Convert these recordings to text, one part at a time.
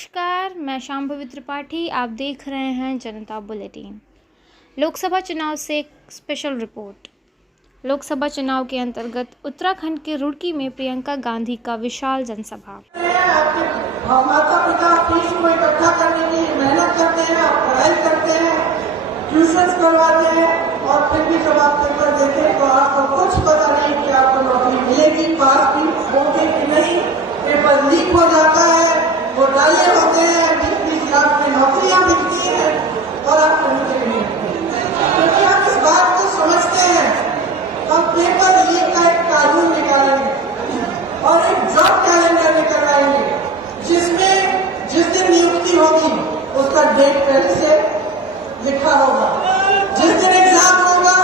नमस्कार, मैं शांभवी त्रिपाठी। आप देख रहे हैं जनता बुलेटिन। लोकसभा चुनाव से एक स्पेशल रिपोर्ट। लोकसभा चुनाव के अंतर्गत उत्तराखंड के रुड़की में प्रियंका गांधी का विशाल जनसभा। माता पिता फीस को इकट्ठा करने के लिए मेहनत करते हैं, पढ़ाई करते हैं, ट्यूशन करवाते हैं और फिर भी जब आप पेपर देते हैं तो आपको कुछ पता नहीं कि आपको नौकरी मिलेगी, पास भी होंगे कि नहीं। पेपर लीक हो जाता है, घोटाले होते हैं, 20-20 लाख में नौकरियां मिलती हैं और आप नौकरी नहीं मिलती। क्योंकि आप इस बात को समझते हैं, हम पेपर लीक का एक कानून निकालेंगे और एक जॉब कैलेंडर लेकर आएंगे जिसमें जिस दिन नियुक्ति होगी उसका डेट पहले से लिखा होगा, जिस दिन एग्जाम होगा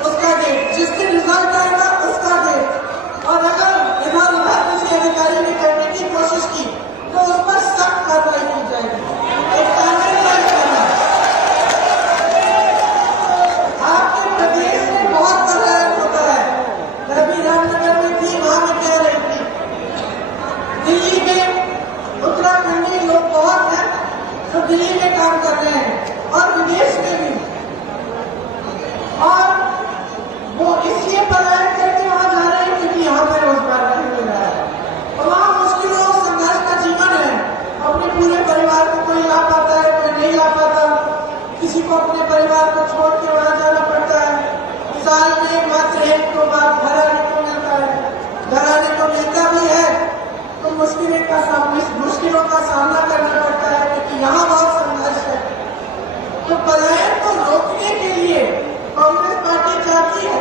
उसका डेट, जिस दिन रिजल्ट आएगा उसका डेट। और अगर इधर उधर किसी अधिकारी ने करने की कोशिश की तो उस पर सख्त कार्रवाई की जाएगी। एक कानून तय करना। आपके प्रदेश में बहुत बदलाव होता है। रवि रामनगर में थी, वहां में कह रही थी, दिल्ली में उत्तराखंडी लोग बहुत हैं जो दिल्ली में काम कर रहे हैं और विदेश में भी, और वो इसलिए पलायन करके वहां जा रहे हैं क्योंकि यहाँ पे रोजगार नहीं मिल रहा है और वहाँ मुश्किलों संघर्ष का जीवन है। अपने पूरे परिवार को कोई ला पाता है, कोई नहीं ला पाता, किसी को अपने परिवार को छोड़ के वहां जाना पड़ता है। साल में मात्र 1-2 बार घर आने को मिलता है, घर आने को मिलता भी है तो मुश्किलों का सामना करना पड़ता है क्योंकि यहाँ बहुत संघर्ष है। तो पलायन को रोकने के लिए कांग्रेस पार्टी चाहती है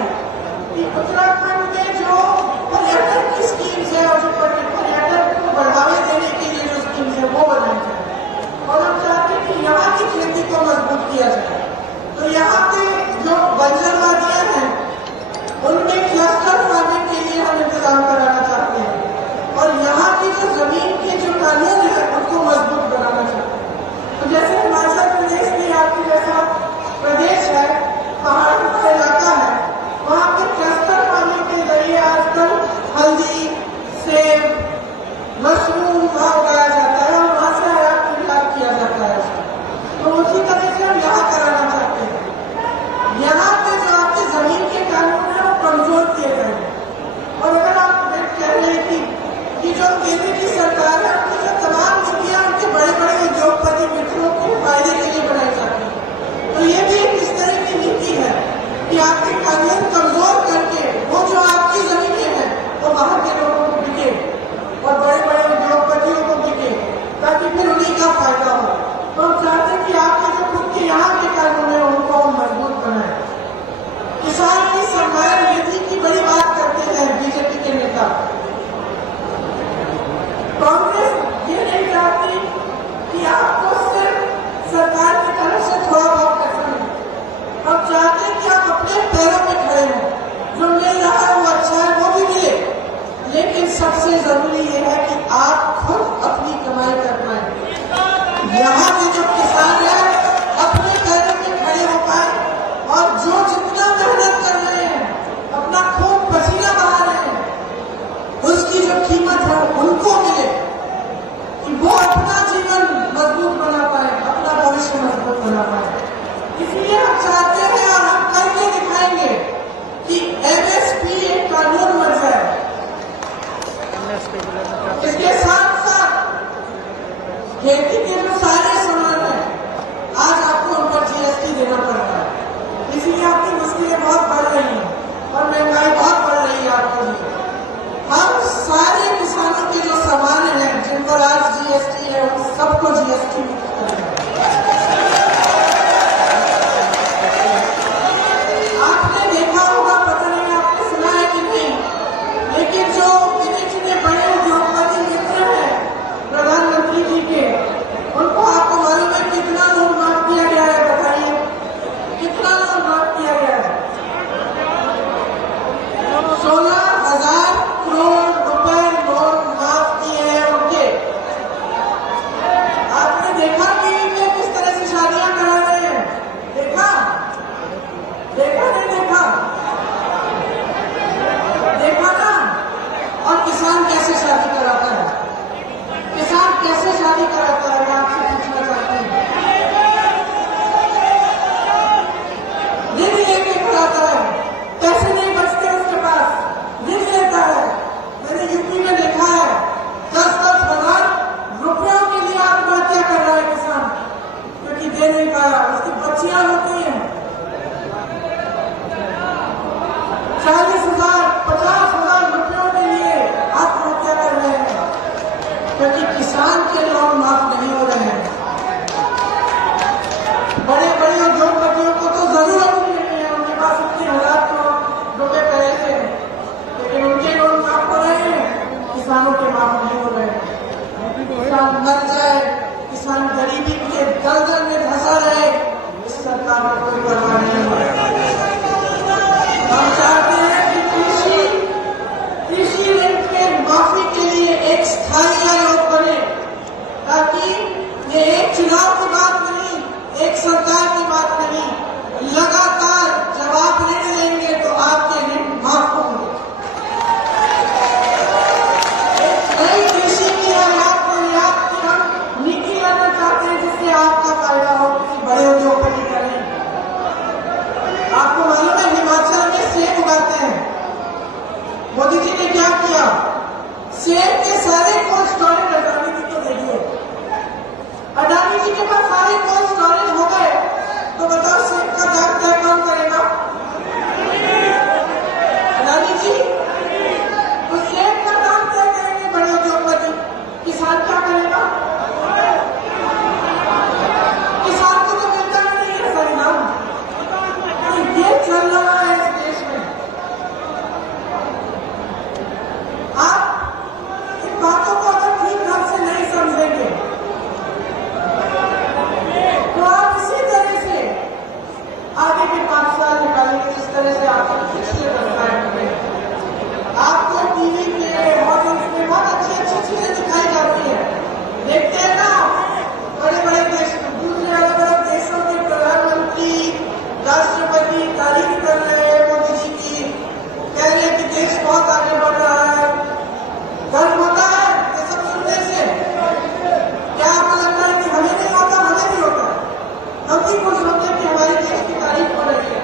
कि उत्तराखंड में जो पर्यटन की स्कीम्स है और जो पर्यटन को बढ़ावे देने के लिए जो स्कीम्स है वो बनाई जाए और हम चाहते हैं कि यहाँ की खेती को मजबूत किया जाए। तो यहाँ पे जो बंजर वादियां हैं उनमें क्लस्टर फार्मिंग के लिए हम इंतजाम कराना चाहते हैं और यहाँ की जो जमीन के जो कानून है उनको मजबूत बनाना चाहते हैं। तो जैसे हिमाचल प्रदेश में आपके जैसा प्रदेश है, पहाड़ों का इलाका है, वहाँ पे क्लस्टर फार्मिंग के जरिए आजकल हल्दी, सेब, मशरूम वहाँ उगाया जाता है और वहाँ से आयात निर्यात किया जाता है। तो उसी तरह से हम यहाँ कराना चाहते हैं। यहाँ पे जो आपके जमीन के कानून है वो कमजोर किए गए हैं और अगर आप कह रहे हैं कि जो केंद्र की सरकार है उनकी जो तमाम नीतियां उनके बड़े बड़े उद्योगपति मित्रों के फायदे के लिए बनाई जाती है, तो ये भी एक इस तरह की नीति है कि आपके कानून कमजोर करके वो जो आपकी जमीनें हैं वो बाहर के लोगों को बिके और बड़े बड़े उद्योगपतियों को बिके ताकि फिर उन्हीं का फायदा हो। तो हम चाहते हैं कि आपके जो खुद के यहाँ के कानून है उनको हम मजबूत बनाए। किसान की सम्मान निधि की बड़ी बात करते हैं बीजेपी के नेता। कांग्रेस ये नहीं चाहती कि आपको सिर्फ सरकार की तरफ से थोड़ा बहुत पैसा मिले, हम चाहते हैं कि आप अपने पैरों पे खड़े हों, जो मिल रहा है वो अच्छा है वो भी मिले, लेकिन सबसे जरूरी ये है कि आप खुद अपनी कमाई कर पाए। यहाँ के जो किसान है अपने पैरों पे खड़े हो पाए और जो जितना मेहनत कर रहे हैं, अपना खून पसीना बहा रहे हैं, उसकी जो कीमत है उनको मिले कि वो अपना जीवन मजबूत बना पाए, अपना भविष्य मजबूत बना पाए। इसलिए हम चाहते हैं और हम करके दिखाएंगे कि MSP एक कानून बन जाए। इसके साथ साथ खेती के जो सारे सामान है आज आपको उन पर GST देना पड़ता है, इसलिए आपकी मुश्किलें बहुत बढ़ रही हैं और महंगाई बहुत बढ़ रही है आपके लिए। हम सारे किसानों के जो सामान हैं जिन पर आज GST है उन सबको GST मुक्त करेंगे। आपने देखा होगा, पता नहीं आपने सुना है कि नहीं, लेकिन जो गिने बड़े उद्योगपति मित्र हैं प्रधानमंत्री जी के, उनको आपको मालूम है कितना लोन माफ किया गया है? बताइए कितना लोन माफ किया गया है? 16,000 करोड़ रुपए लोन माफ किए हैं उनके। आपने देखा एक स्थायी आयोग बने, ताकि ये एक चुनाव की बात नहीं, एक सरकार की बात नहीं, लगातार जब आप ऋण लेंगे तो आपके ऋण माफ होंगे। नई कृषि की आयात निर्यात की हम नीति लाना चाहते हैं, जिससे आपका फायदा हो, किसी बड़े उद्योगपति का नहीं। आपको मालूम है हिमाचल में सेब उगाते हैं, मोदी जी ने क्या किया, सेब के सारे कोल्ड स्टोरेज अडानी जी को दे दिए। अडानी जी के पास सारे कोल्ड स्टोरेज हो गए, तो बताओ सेब का दाम क्या कम करेगा अडानी जी? तो सेब का दाम तय करेंगे बड़े उद्योगपति, किसान क्या करेगा? किसान को तो मिलता नहीं है सही दाम। ये चल रहा है इस देश में। आप इन बातों को अगर ठीक ढंग से नहीं समझेंगे तो आप इसी तरह से आगे के 5 साल निकालेंगे, जिस तरह से आप पिछले 10 साल में आपको टीवी पे मॉडल्स में बहुत अच्छी अच्छी चीजें दिखाई जाती है। देखते हैं ना, बड़े बड़े देश, दूसरे अलग अलग देशों के प्रधानमंत्री, राष्ट्रपति तारीफ कर रहे हैं मोदी जी की, कह रहे हैं कि देश बहुत आगे बढ़ रहा है। गर्व होता है ये सब सुनने से? क्या आपको लगता है कि हमें नहीं होता? हमें भी होता है। हम भी खुश होते हैं कि हमारे देश की तारीफ हो रही है,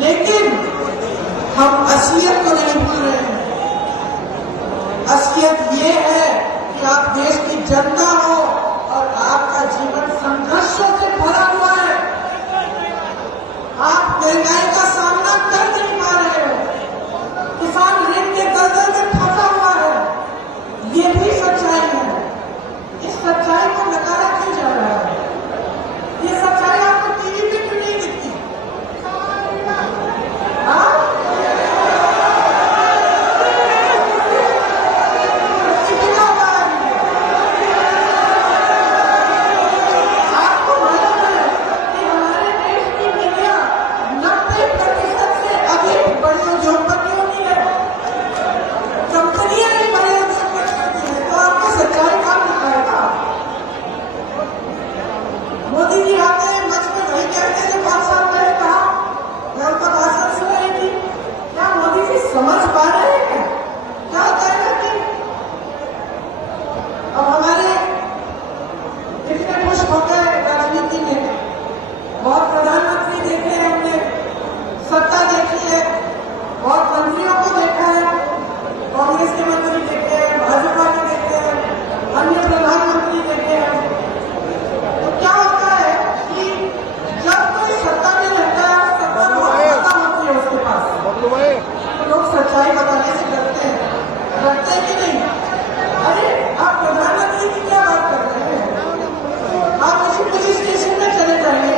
लेकिन हम असलियत को नहीं भूल रहे हैं। असलियत ये है कि आप देश की जनता हो और आपका जीवन संघर्षों से भरा हुआ है। आप महंगाई का सामना कर नहीं पा रहे हो, किसान ऋण के दलदल में फंसा हुआ है। ये भी सच्चाई है। इस सच्चाई को नकारा क्यों जा रहा है? ये सच्चाई आपको टीवी पे क्यों नहीं दिखती? हाँ? कितना बार आपको मालूम है कि हमारे देश की मीडिया 90% से अधिक बड़े उद्योगपतियों की है, कंपनियां ही बड़े उद्योगपतियों की है। तो आपको सच्चाई कहाँ दिखाएगा? मोदी जी आते हैं मंच में वही कहते हैं जो 5 साल पहले कहा। मैं उनका भाषण सुन रही थी, क्या मोदी जी समझ पा रहे हैं क्या कहना कि अब हमारे इतने खुश हो गए राजनीति में, बहुत प्रधानमंत्री देखे हैं हमने, सत्ता देखी है, बहुत मंत्रियों को देखा है, कांग्रेस के मंत्री देखे हैं, भाजपा के देखे हैं, अन्य प्रधानमंत्री देखे हैं। तो क्या होता है कि जब कोई सत्ता में रहता है, सत्ता बहुत ज्यादा होती है उसके पास, तो लोग सच्चाई बताने से डरते हैं कि नहीं? अरे आप प्रधानमंत्री की क्या बात कर रहे हैं? आप किसी पुलिस स्टेशन में चले जाइए,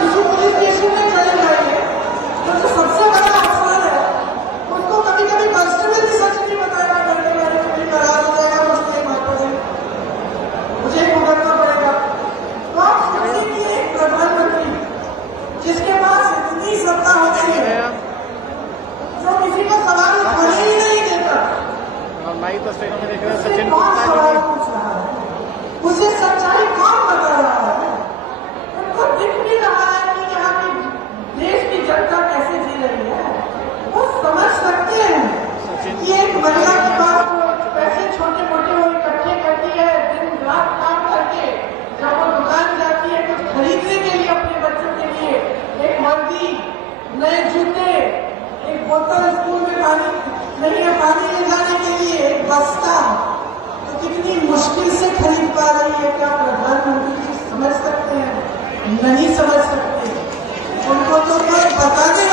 किसी पुलिस स्टेशन में चले जाइए, तो जो सबसे बड़ा अफसर है उसको कभी कभी कांस्टेबल भी सच नहीं बताएगा, डरने वाले को भी करा हो जाएगा, मुझे मार पड़े, मुझे भुगतना पड़ेगा। तो आप सोचिए कि एक प्रधानमंत्री जिसके पास इतनी सत्ता होती है, जो किसी को सवाल उठाने ही नहीं देता, उससे कौन सवाल पूछ रहा है? उसे सच्चाई कौन बता रहा है? उनको दिख भी रहा है कि यहाँ की देश की जनता कैसे जी रही है। वो समझ सकते हैं कि एक महिला के पास पैसे छोटे मोटे वो इकट्ठे करती है, दिन रात काम करके, जब वो दुकान जाती है कुछ खरीदने के लिए अपने बच्चों के लिए, एक वर्दी, नए जूते, एक बोतल स्कूल में पानी नहीं है, पानी ले जाने के लिए एक बस्ता, तो कितनी मुश्किल से खरीद पा रही है। क्या प्रधानमंत्री जी समझ सकते हैं? नहीं समझ सकते। उनको तो कोई बताने